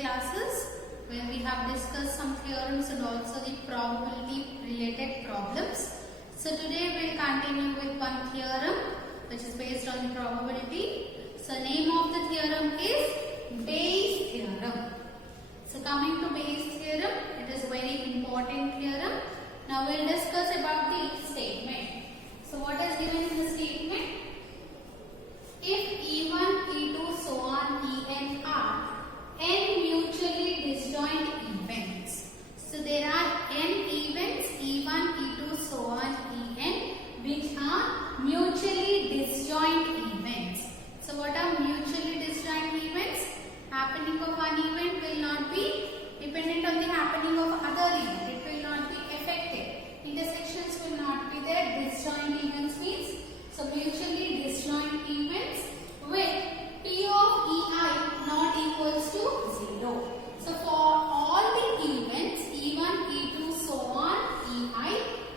classes where we have discussed some theorems and also the probability related problems. So today we will continue with one theorem which is based on the probability. So name of the theorem is Bayes theorem. So coming to Bayes theorem, it is a very important theorem. Now we will discuss about the statement. So what is given in the statement? If E1, E2, so on, En are n mutually disjoint events. So there are n events E1, E2, so on, En which are mutually disjoint events. So what are mutually disjoint events? Happening of one event will not be dependent on the happening of other event. It will not be affected. Intersections will not be there. Disjoint events means so mutually disjoint events with P of Ei not equals to 0. So for all the events E1, E2, so on, Ei,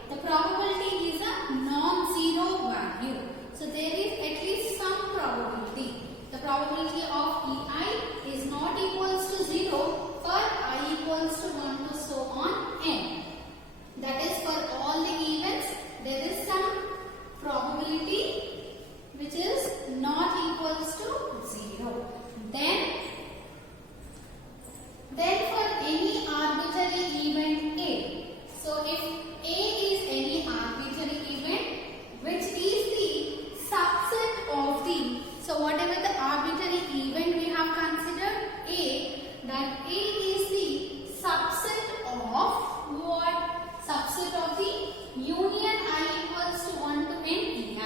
the probability is a non-zero value. So there is at least some probability. The probability of Ei is not equals to 0 for I equals to 1 to so on n. That is for all the events there is some probability which is not equals to 0. Then for any arbitrary event A. So if A is any arbitrary event which is the subset of the, so whatever the arbitrary event we have considered A, that A is the subset of what? Subset of the union I equals to 1 to n Ei.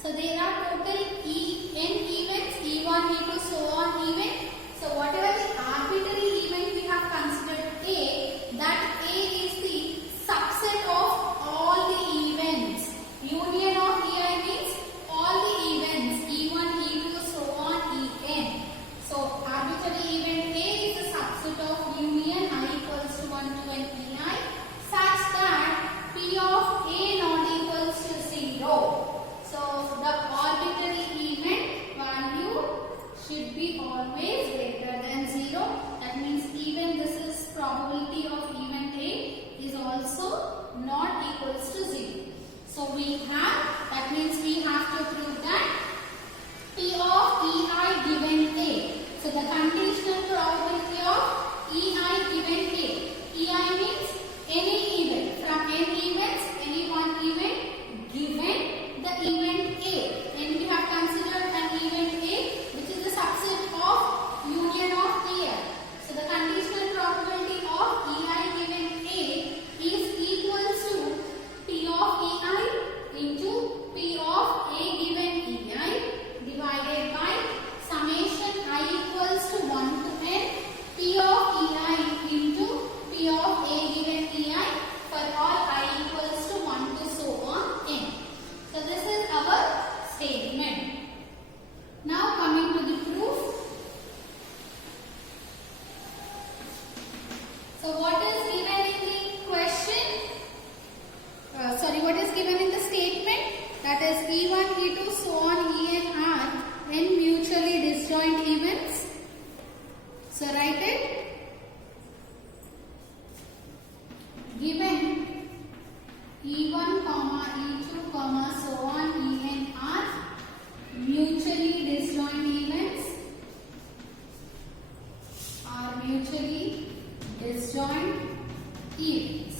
So there are total n events, E1, E2, so on event. So whatever the arbitrary event we have considered A, that A is the subset of all the events. Union of Ei means all the events, E1, E2, so on, En. So arbitrary event A is the subset of union I equals to 1 to n Ei such that P of A not equals to 0. So the arbitrary event value should be always greater than 0. That means even this is probability of event A is also not equals to 0. So we have, that means we have to prove that P of Ei given A. So the conditional probability of Ei given A. Ei means any event, from n events, any one event given the event A. Then we have considered an event A which is the subset of union of Ei. So the conditional probability of Ei given A is equals to P of Ei into P of A given Ei divided by summation I equals to 1 to n P of Ei into P of A given Ei for all I equals to 1 to so on n. So this is our statement. Now coming to the proof. So what is given in the question? What is given in the statement? That is E1, E2, so on, En are n mutually disjoint events. So write it. Given E1, E2, so on, En are mutually disjoint events.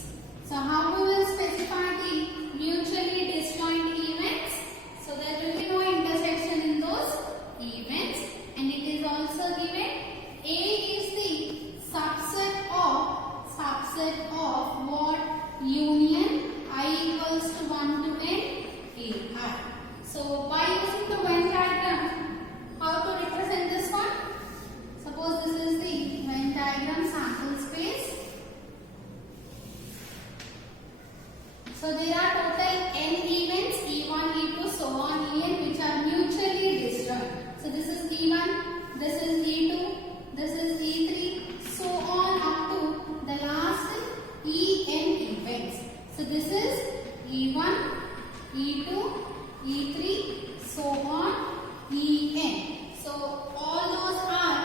So how we will specify the mutually disjoint events? So there will be no intersection in those events, and it is also given A is the subset of what? Union I equals to 1 to n Ai. So by using the Venn diagram, how to represent this one? Suppose this is the Venn diagram sample space. So there are total n events E1, E2, so on, En which are mutually disjoint. So this is E1, this is E2, this is E3, so on up to the last En events. So this is E1, E2, E3, so on, En. So all those are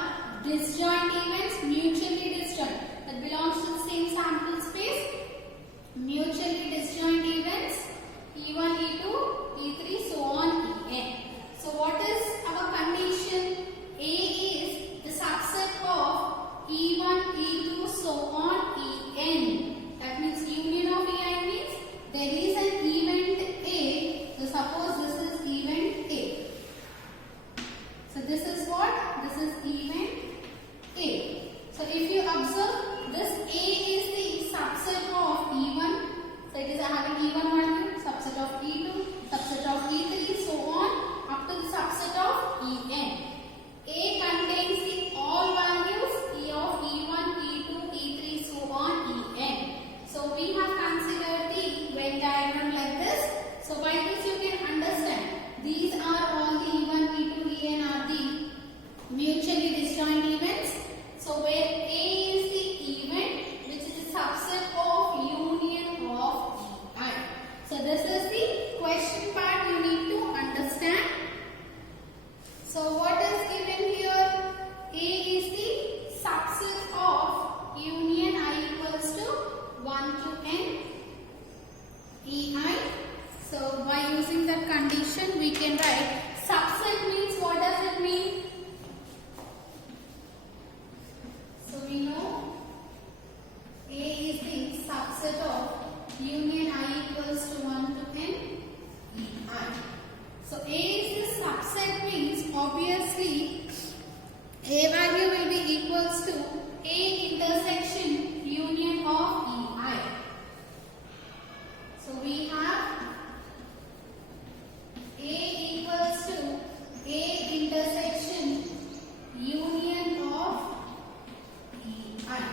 disjoint events, mutually can write subset means what does it mean? So we know A is the subset of union I equals to 1 to n ei. So A is the subset means obviously A value will be equals to A intersection union of ei. So we have A equals to A intersection union of ei.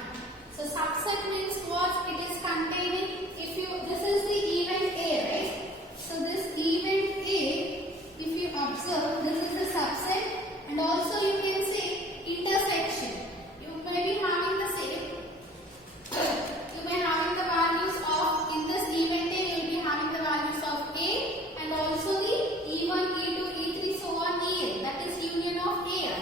So subset means what? It is containing, if you, this is the event A, right? So this event A, if you observe, this is the subset, and also you can say intersection. You may be having the same, you may having the values of, in this event A, you will be having the values of A and also the E1, E2, E3, so on, En. That is union of Ai.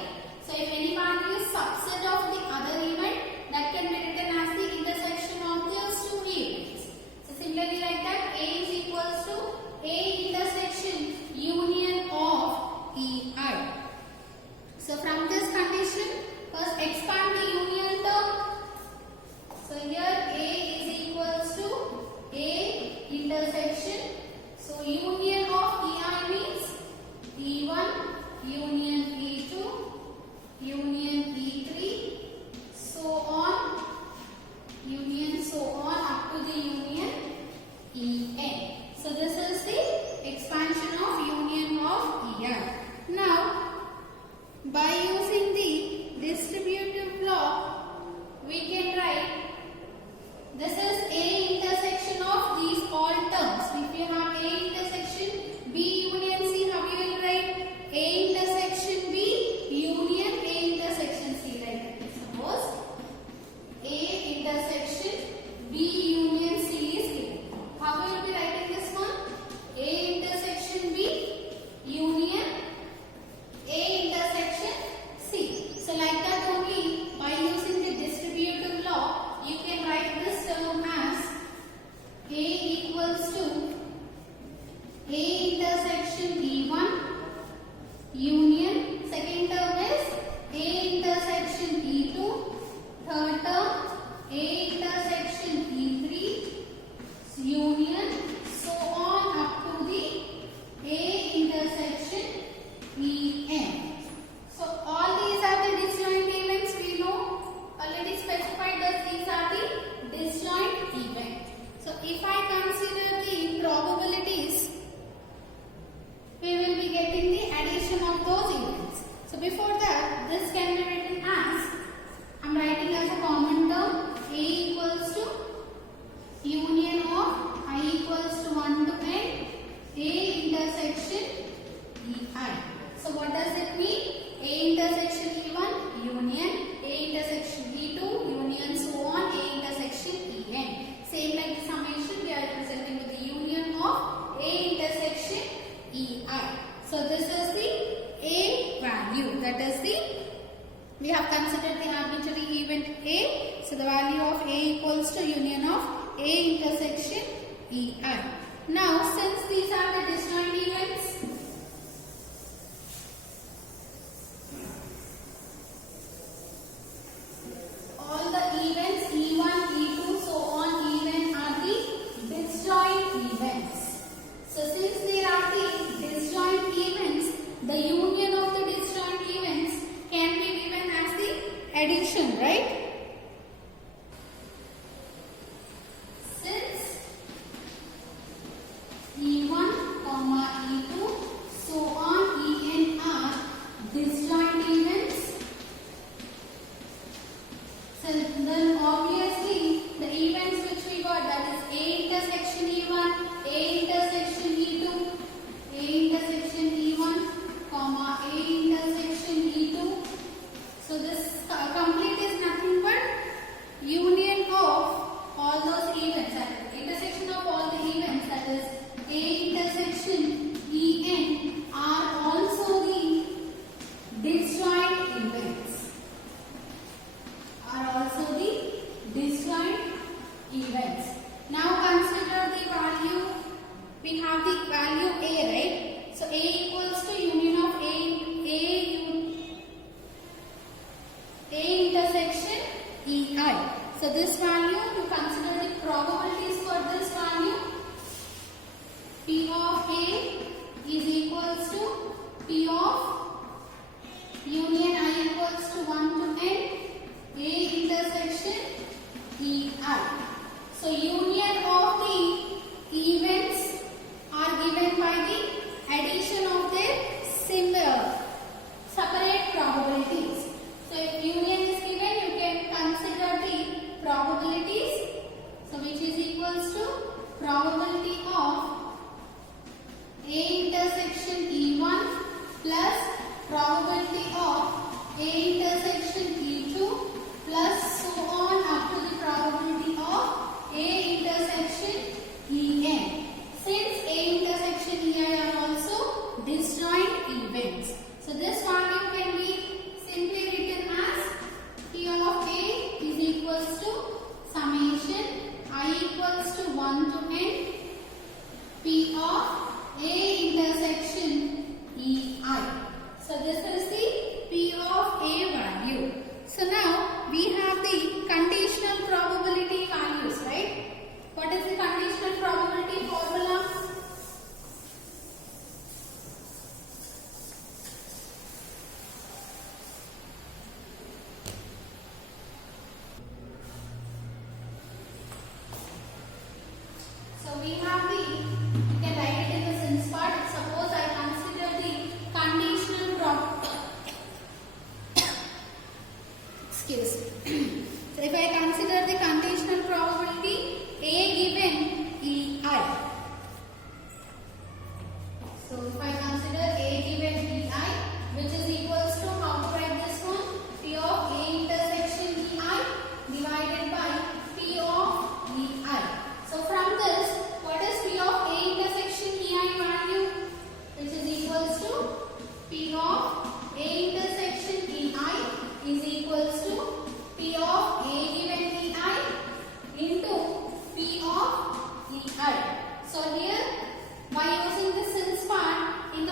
So if any value is subset of the other event, that can be written as the intersection of those two events. So similarly like that, A is equals to A intersection union of Ei. So from this condition, first expand the union term. So here A is equals to A intersection. So union of Ei means E1 union E2 union E3 so on union so on up to the union En. So this is the expansion of union of Ei. Now by using the distributive law we can write this is A intersection of these all terms. If you have A intersection B union C, how you will write? A intersection B union A intersection C, like that. Suppose A intersection B union C is given. How will you be writing this one? A intersection B union A intersection C. So like that only, by using the distributive law, you can write this term as A equals to A intersection E1 union, second term is A intersection E2, third term A intersection E3 union, so on up to the A intersection En. So all these are the disjoint events we know, already specified that these are the disjoint events. So if I consider the probabilities, we will be getting the addition of those events. So before that, this can be written as, I am writing as a common term, A equals to union of I equals to 1 to n, A intersection Ei. So what does it mean? A intersection E1 union, A intersection E2 union, so on, A intersection En. Same like the summation, we are representing with the union of A intersection Ei. So this is the A value, that is the, we have considered the arbitrary event A. So the value of A equals to union of A intersection Ei. Now since these are the disjoint events, all the events E1, E2, so on even are the disjoint events. So since they are the disjoint events, the union of the disjoint events can be given as the addition, right? Since E1, So union of the events are given by the addition of their similar separate probabilities. So if union is given, you can consider the probabilities. So which is equals to probability of A intersection E1 plus probability of A intersection E2 plus so on up to the probability of A intersection En. Since A intersection Ei are also disjoint events. So this value can be simply written as P of A is equals to summation I equals to 1 to n P of A intersection Ei. So this is the P of A value. So now we have the conditional probability values, right? What is the conditional probability formula? So we have the, you can write it in the since part. Suppose I consider the conditional excuse me. So if I consider the conditional probability A given Ei. So if I consider A given Ei, which is equals to, how to write this one? P of A intersection Ei divided by P of Ei. So from this, what is P of A intersection Ei value? Which is equals to P of A intersection Ei is equals to P of A given Ei into P of Ei. So here, by using the since part, in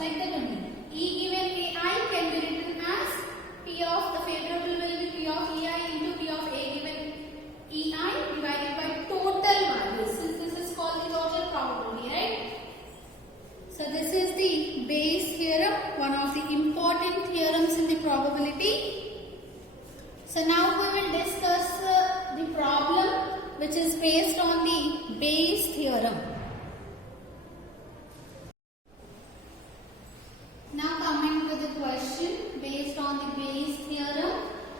like that only. E given AI can be written as P of the favorable will be P of EI into P of A given EI divided by total values. Since this is called the total probability, right? So this is the Bayes theorem, one of the important theorems in the probability. So now we will discuss the problem which is based on the Bayes theorem. Now coming to the question based on the Bayes theorem.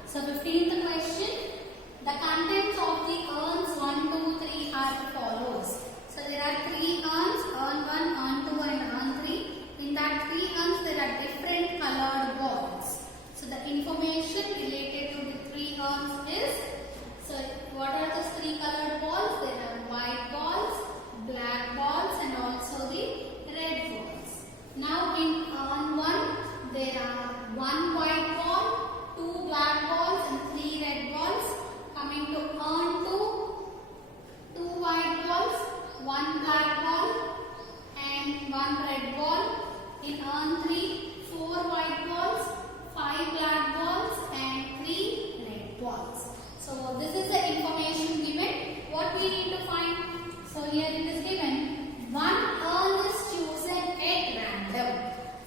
So 15th question, the contents of the urns 1, 2, 3 are as follows. So there are 3 urns, urn 1, urn 2 and urn 3. In that 3 urns there are different colored balls. So the information related to the 3 urns is, so what are those 3 colored balls? There are white balls, black balls and also the red balls. Now in urn 1 there are 1 white ball, 2 black balls and 3 red balls. Coming to urn 2, 2 white balls, 1 black ball and 1 red ball. In urn 3, 4 white balls, 5 black balls and 3 red balls. So this is the information given. What we need to find? So here it is given. 1 urn is chosen at random.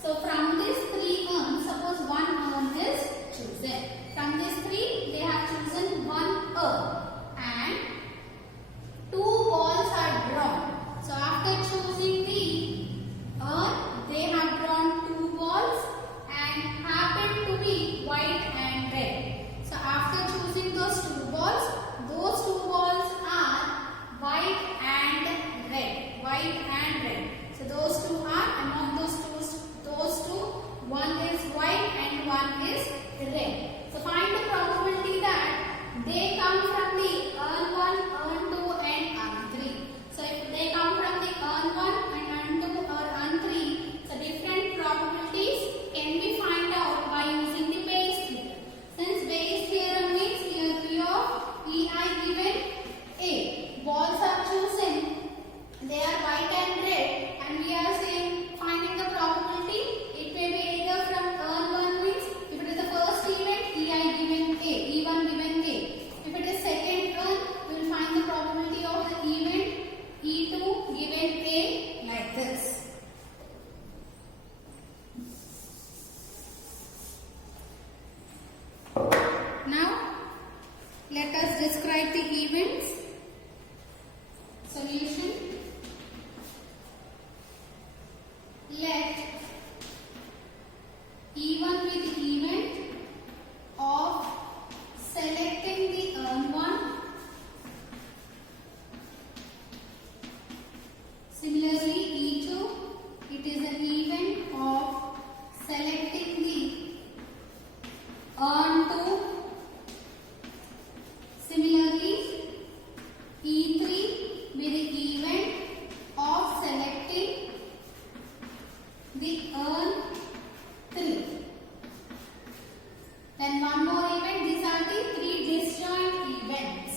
So from these 3 urns, suppose 1 urn is chosen. From these 3, they have chosen 1 urn and 2 balls are drawn. So after choosing the urn, they have drawn 2 balls and happen to be white and red. So after choosing those 2 balls are white and red. White and red. So those 2 are among those two, one is white and one is red. So find the probability that they come from the urn 1, urn 2 and urn 3. So if they come from the urn 1 and urn 2 or urn 3, so different probabilities can be found out by using the Bayes theorem. Since Bayes theorem means here P of EI given A. Balls are chosen, they are white and red, and we are saying finding the probability. It may be either from urn 1 means if it is the first event, EI given A, E1 given A. If it is second urn, we will find the probability of the event E2 given A like this. Now let us describe the events. Solution. Let E1 be the event of selecting the urn 1. Similarly, E2, it is an event of selecting the urn 2. Similarly, E3 be the event of selecting the urn 3. Then one more event. These are the 3 disjoint events.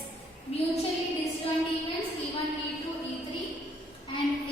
Mutually disjoint events E1, E2, E3 and A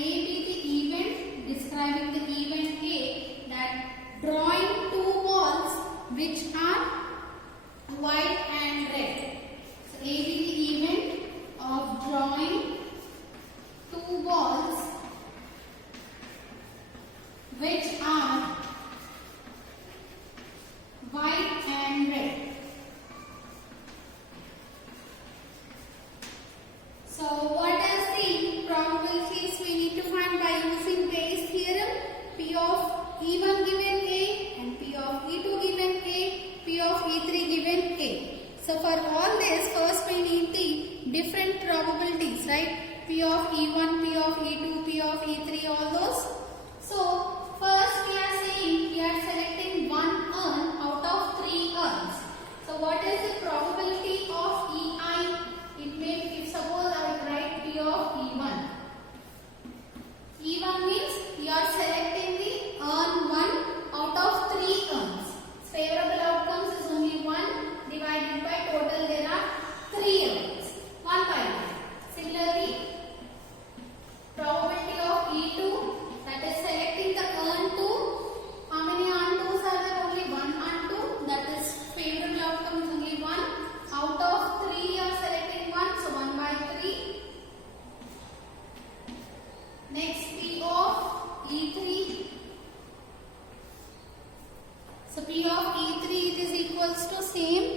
same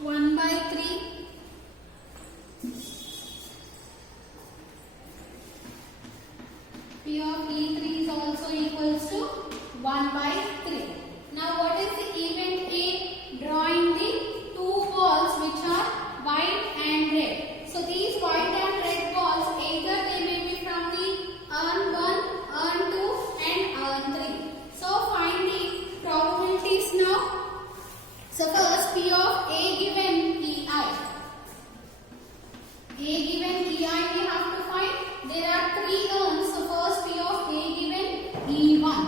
1 by 3. P of E3 is also equals to 1 by 3. Now what is the event A? Drawing the two balls which are white and red. So these white and red balls, either they may be from the urn 1, urn 2 and urn 3. So find the probabilities now. So first P of A given EI. A given EI we have to find. There are 3 urns. So first P of A given E1.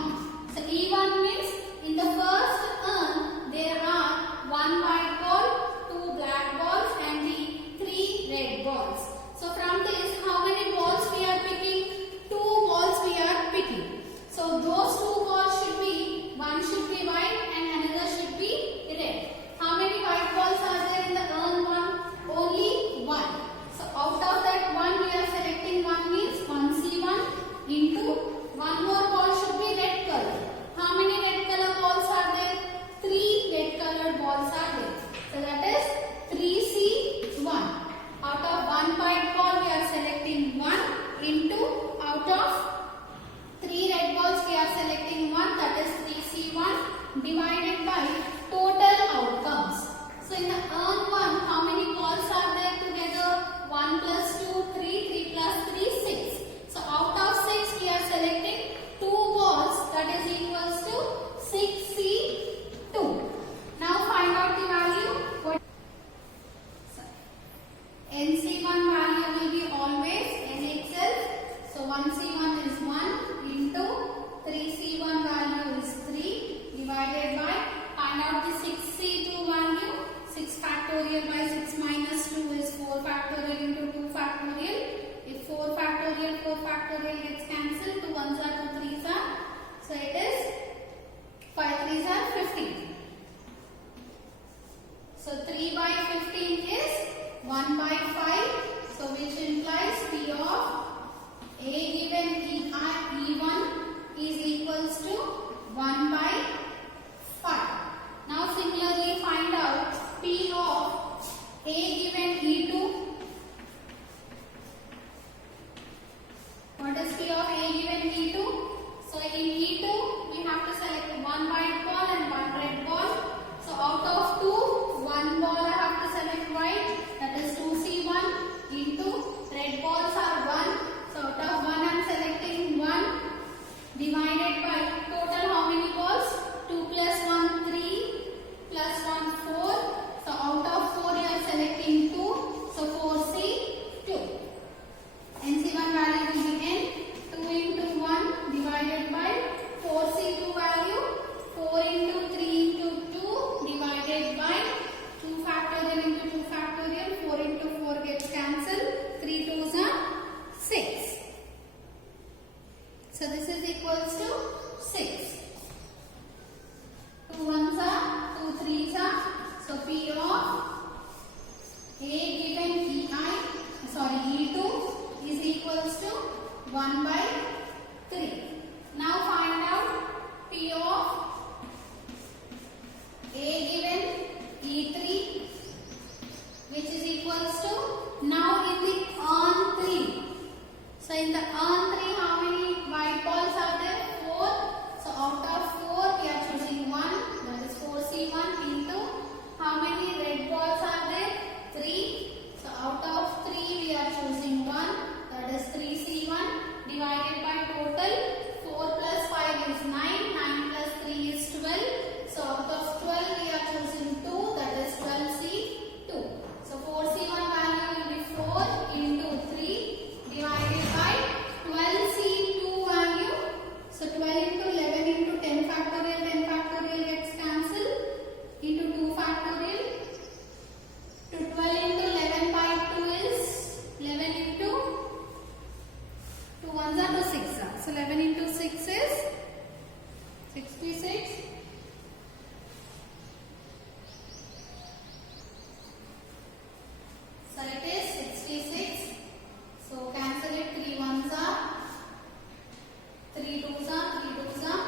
So E1 means in the first urn there are 1 white ball, 2 black balls and the 3 red balls. So from this how many balls we are picking? 2 balls we are picking. So those 2 balls should be, one should be white and another should be red. How many white balls are there in the urn 1? Only 1. So out of that 1 we are selecting 1 means 1C1 into 1 more ball should be red color. How many red color balls are there? 3 red colored balls are there. So that is 3C1. Out of 1 white ball we are selecting 1 into out of 3 red balls we are selecting 1, that is 3C1 divided by total outcomes. So in the urn 1 how many balls are there together? 1 plus 2, 3, 3 plus 3, 6. So out of 6 we are selecting 2 balls, that is equals to 6C2. Now find out the value. What NC1 value will be always N itself. So 1C1 is 1 into 3C1 value is 3 divided by, find out the 6C2 value. 6 factorial by 6 minus 2 is 4 factorial into 2 factorial. If 4 factorial gets cancelled, 2 ones are 2 threes are. So it is 5 threes are 15. So 3 by 15 is 1 by 5. So which implies P of A given E1 is equals to 1 by 5. Now similarly find out P of A given E2. What is P of A given E2? So in E2 we have to select 1 white ball and 1 red ball. So out of 2, 1 ball I have to select white, that is 2C1 into red balls are 1. So out of 1 I am selecting 1 divided by total how many balls? 2 plus 1 3 plus 1 4. So out of 4 you are selecting 2. So 4C2. NC1 value will be N. 2 into 1 divided by 4C2 value. 4 into 3 into 2 divided by 2 factorial into 2 factorial. 4 into 4 gets cancelled. 3 2s are 6. So this is equals to 6. 2 1s are, 2 3s are. So P of A given E2 is equals to 1 by 3. Now find out P of A given E3 which is equals to, now in the urn 3. So in the urn 3 how many white balls are there? 4. So out of 4 we are choosing 1, that is 4C1 into how many red balls are there? 3. So out of 3 we are choosing 1, that is 3C1 divided by total 4 plus 5 is 9, 9 plus 3 is 12. So out of 12 we are choosing 2, that is 12C2. So 4C1 value will be 4 into 3 divided by 12C2 value. So 12 into 11 into 10 factorial gets cancelled into 2 factorial. To 12 into 11 by 2 is 11 into 2 ones are 2 6. So 11 into 6 is 66. So it is 66. So cancel it. 3 ones are, 3 twos are, 3 twos are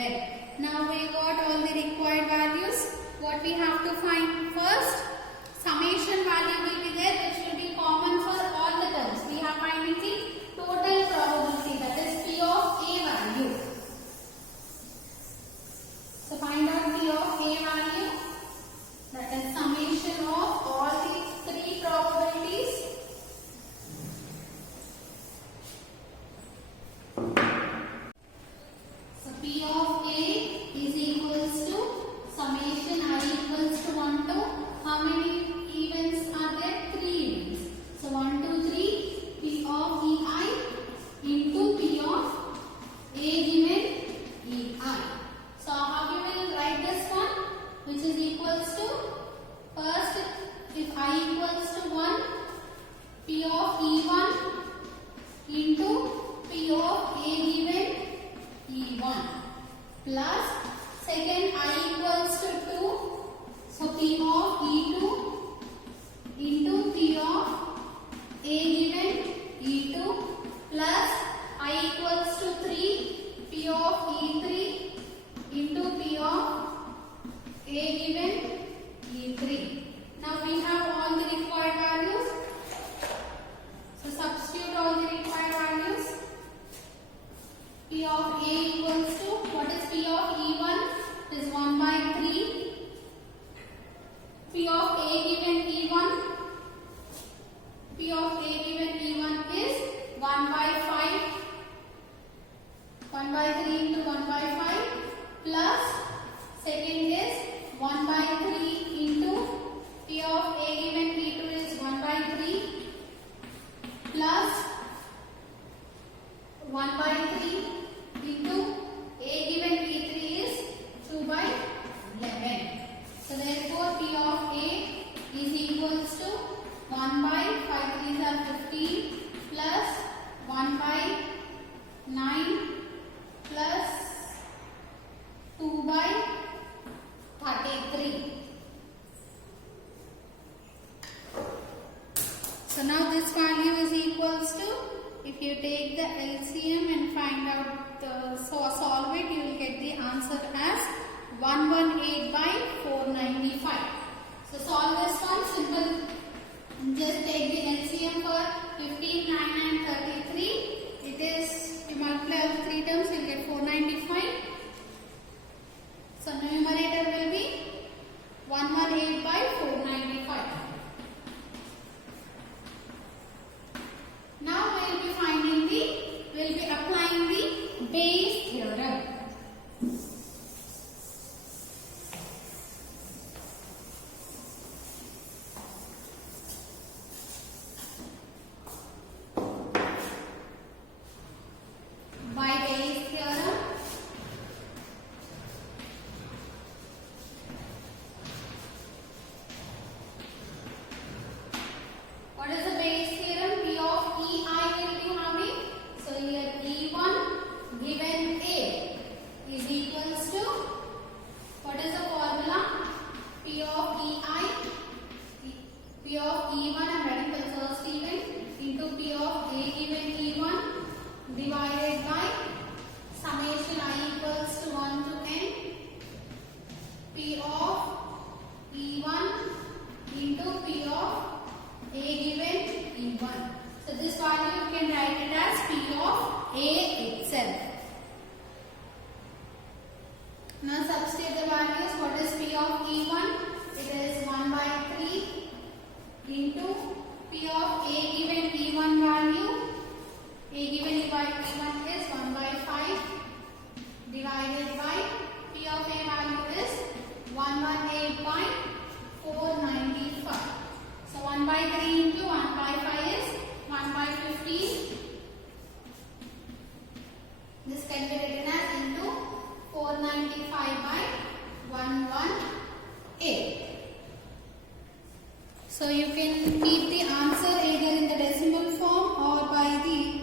11. Now we got all the required values. What we have to find first? Summation value will be there, which will be common for all the terms. We are finding the total probability, that is P of A value. So find out P of A value, that is summation of all the three probabilities. So P of A is equals to summation I equals to 1 to how many events are there? 3 events. So 1, 2, 3 P of EI into P of A given EI. So how we will write this one, which is equals to, first if I equals to 1, P of E1 into P of A given E1 plus second I equals to 2, so P of E2 into P of A given E2 plus I equals to 3, P of E3 into P of A given E3. Now we have all the required values. So substitute all the required values. P of A equals to, what is P of E1? Is 1 by 3. P of A given E1. P of A given E1 is 1 by 5. 1 by 3 into 1 by 5 plus second is 1 by 3 into P of A given E2 is 1 by 3 plus 1 by 3 into A given E3 is 2 by 11. So therefore P of A is equals to 1 by 5 3s are 15 plus 1 by 9 plus 2 by 33. So now this value is equals to, if you take the LCM and find out the, solve it, you will get the answer as 118 by 495. So solve this one, simple. Just take the LCM for 15, 9 and 33. It is, you multiply all the three terms, you will get 495. So numerator will be 118 by 495. Now we will be finding we will be applying the Bayes theorem. By Bayes theorem, what is the Bayes theorem? P of EI will be how many? So here E1 given A is equals to, what is the formula? P of EI, P of E1, I am writing for the first event, into P of A given E1 divided by summation I equals to 1 to n P of E1 into P of A given E1. So this value you can write it as P of A itself. Now substitute the values. What is P of E1? It is 1 by 3 into P of A given E1 value. A given E1 is 1 by 5 divided by P of A value is 118 by 495. So 1 by 3 into 1 by 5 is 1 by 15. This can be written as into 495 by 118. So you can keep the answer either in the decimal form or by the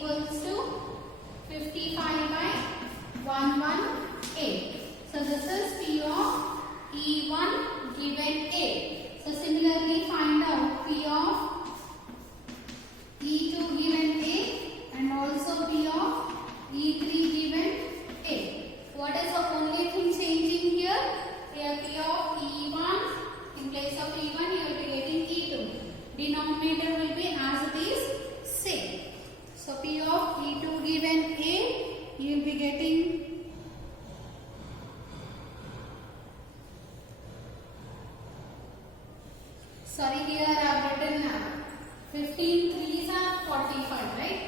equals to 55 by 118. So this is P of E1 given A. So similarly find out P of E2 given A and also P of E3 given A. What is the only thing changing here? Here P of E1, in place of E1 you will be getting E2. Denominator will be as it is same. So P of E2 given A, you will be getting here I have written 15 3s are 45, right?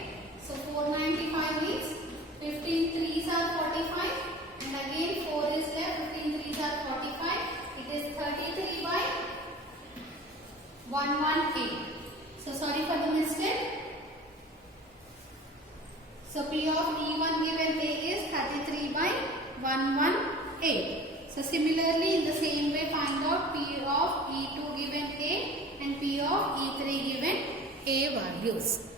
So 495 means 15 3s are 45 and again 4 is left, 15 3s are 45. It is 33 by 118. So sorry for the mistake. So P of E1 given A is 33 by 118. So similarly in the same way find out P of E2 given A and P of E3 given A values.